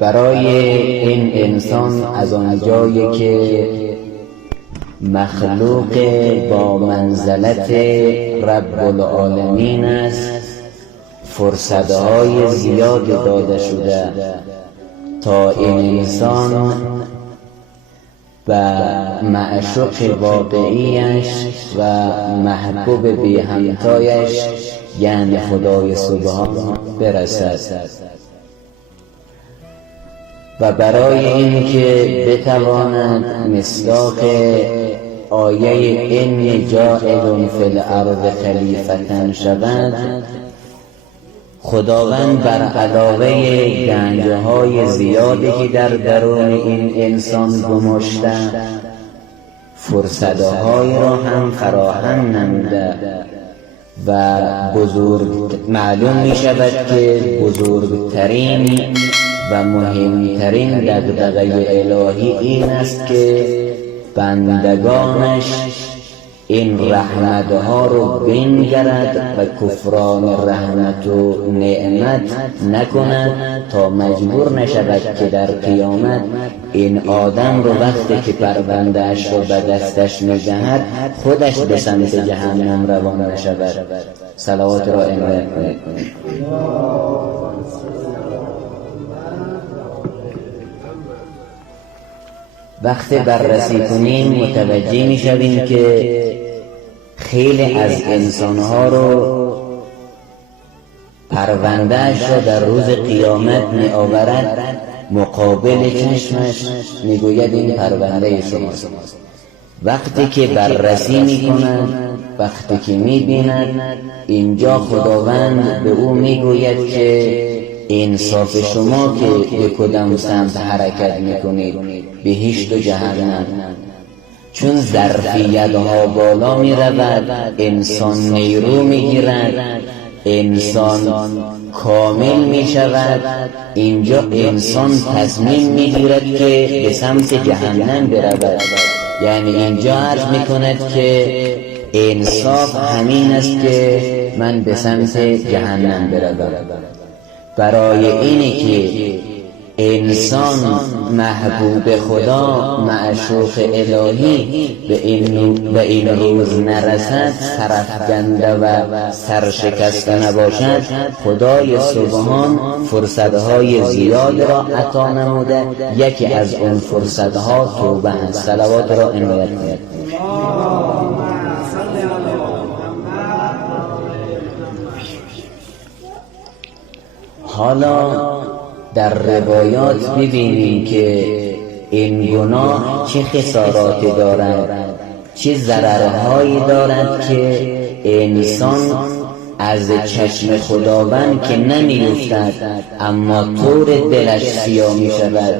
برای این انسان از آنجایی که مخلوق با منزلت رب العالمین است، فرصتهای زیاد داده شده تا این انسان و معشوق واقعیش و محبوب بی همتایش یعنی خدای سبحان برسد. و برای اینکه بتواند مصداق آیه انی جاعل فی الارض خلیفة شود، خداوند بر علاوه گنجهای زیادی که در درون این انسان گماشته، فرصت‌هایی را هم فراهم نموده و معلوم می شود که بزرگترین و مهمترین دغدغه الهی این است که بندگانش این رحمتها رو بنگرد و کفران رحمت و نعمت نکند تا مجبور نشود که در قیامت این آدم رو وقتی که پرونده‌اش رو به دستش می‌دهد خودش به سمت جهنم روان نشود. صلوات را عنایت کنید. وقتی بررسی کنیم متوجه میشویم که خیلی از انسانها رو پرونده‌اش را در روز قیامت می آورد مقابل چشمش، میگوید این پرونده شماست. وقتی که بررسی میکنند، وقتی که میبیند، اینجا خداوند به او میگوید که انصاف شما که به کدام سمت حرکت میکنید، بهشت و جهنم. چون ظرفیت ها بالا می رود، انسان نیرو می گیرد، انسان کامل می شود، اینجا انسان تصمیم می گیرد که به سمت جهنم برود. یعنی اینجا عرض می کند که انصاف همین است که من به سمت جهنم بروم. برای اینه که انسان محبوب خدا، معشوق الهی به این روز نرسد، سرافکنده و سرشکسته نباشد، خدای سبحان فرصتهای زیاد را عطا نموده. یکی از اون فرصتها توبه است. صلوات را عنایت کنید. حالا در روایات ببینیم که این گناه چه خساراتی دارد، چه ضررهایی دارد که انسان از چشم خداوند که نمی‌افتد اما طور دلش سیاه می شود،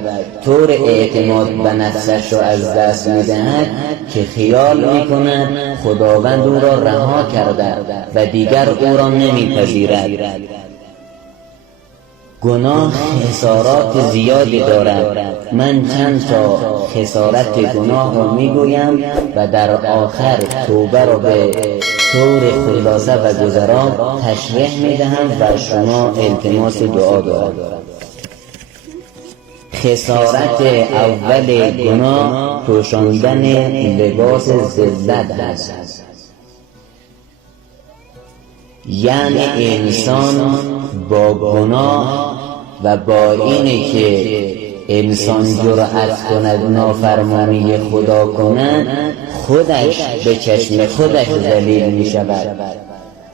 طور اعتماد به نفسش را از دست می دهد که خیال می کند خداوند او را رها کرده و دیگر او را نمی‌پذیرد. گناه خسارات زیادی دارد. من چند تا خسارت گناه را میگویم و در آخر توبه را به طور خلاصه و گذرا تشریح میدهم و شما التماس دعا دارم. خسارت اول گناه پوشاندن لباس ذلت است. یعنی انسان با گناه و با اینه که انسان جرأت کند نافرمانی خدا کند، خودش به چشم خودش ذلیل می شود،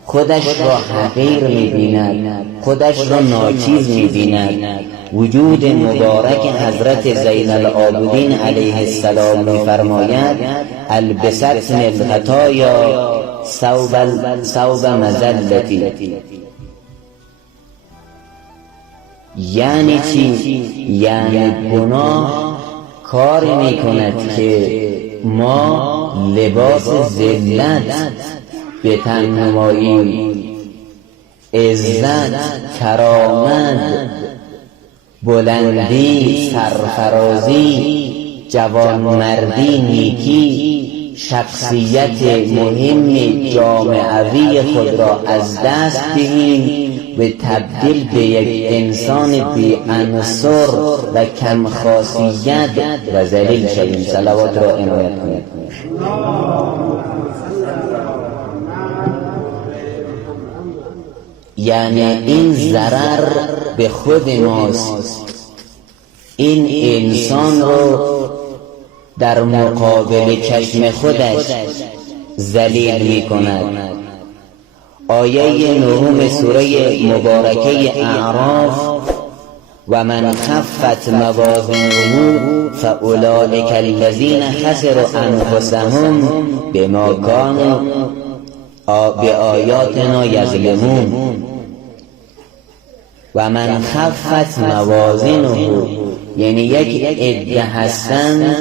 خودش را حقیر می بیند، خودش را ناچیز می بیند. وجود مبارک حضرت زین العابدین علیه السلام می فرماید البستن الخطایا ثوب مذلتی. یعنی چی؟ یعنی گناه کاری می کند که ما لباس ذلت به تن نماییم، عزت، کرامت، بلندی، سرفرازی، جوانمردی، نیکی، شخصیت مهم جامعوی خود را از دست دهیم به تبدیل به یک انسان بی عنصر و کم خاصیت و ذلیل شویم. صلوات را عنایت کنید. یعنی این ضرر به خود ماست. این انسان رو در مقابل چشم خودش ذلیل می کند. آیه 9 سوره مبارکه اعراف: و من خفت موازینه فاولئک الذین خسروا انفسهم بما کانوا بآیاتنا یظلمون. و من خفت موازینه یعنی یک عده هستن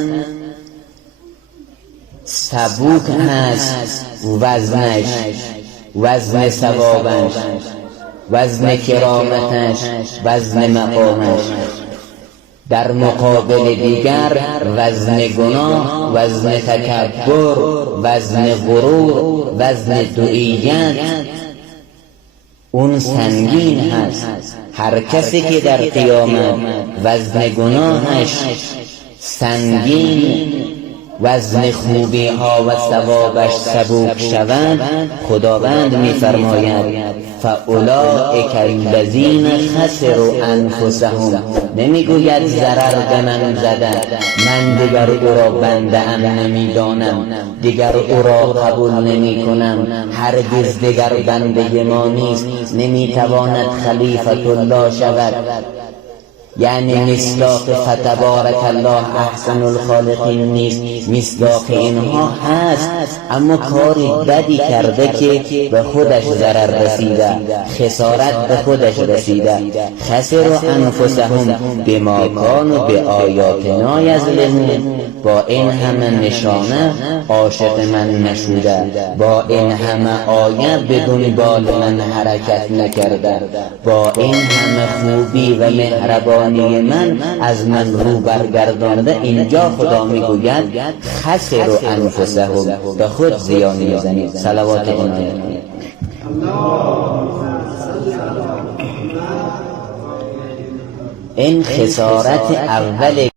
سبوک هست وزنش، وزن ثوابش، وزن کرامتش، وزن مقامش، در مقابل دیگر وزن گناه، وزن تکبر، وزن غرور، وزن دوییت اون سنگین هست. هر کسی که در قیامت وزن گناهش سنگین، وزن خوبی ها و ثوابش سبوک شود، خداوند می‌فرماید فاولئک الذین خسروا انفسهم. نمیگوید ضرر به من زدند، من دیگر او را بنده ام نمیدانم، دیگر او را قبول نمی کنم، هرگز دیگر بنده ما نیست، نمیتواند خلیفة الله شود. یعنی مصداق فتبارک الله احسن الخالقین نیست، مصداق اینها هست، اما کاری بدی کرده که به خودش ضرر رسیده، خسارت به خودش رسیده. خسروا انفسهم بما کانوا بآیاتنا یظلمون. با این همه نشانه عاشق من نشده، با این همه آیه به دنبال من حرکت نکرده، با این همه خوبی و مهربانی من از من رو برگردانده. اینجا خدا میگوید خسروا انفسهم، به خود زیان میزنید. صلوات عنایت کنید. این خسارت اول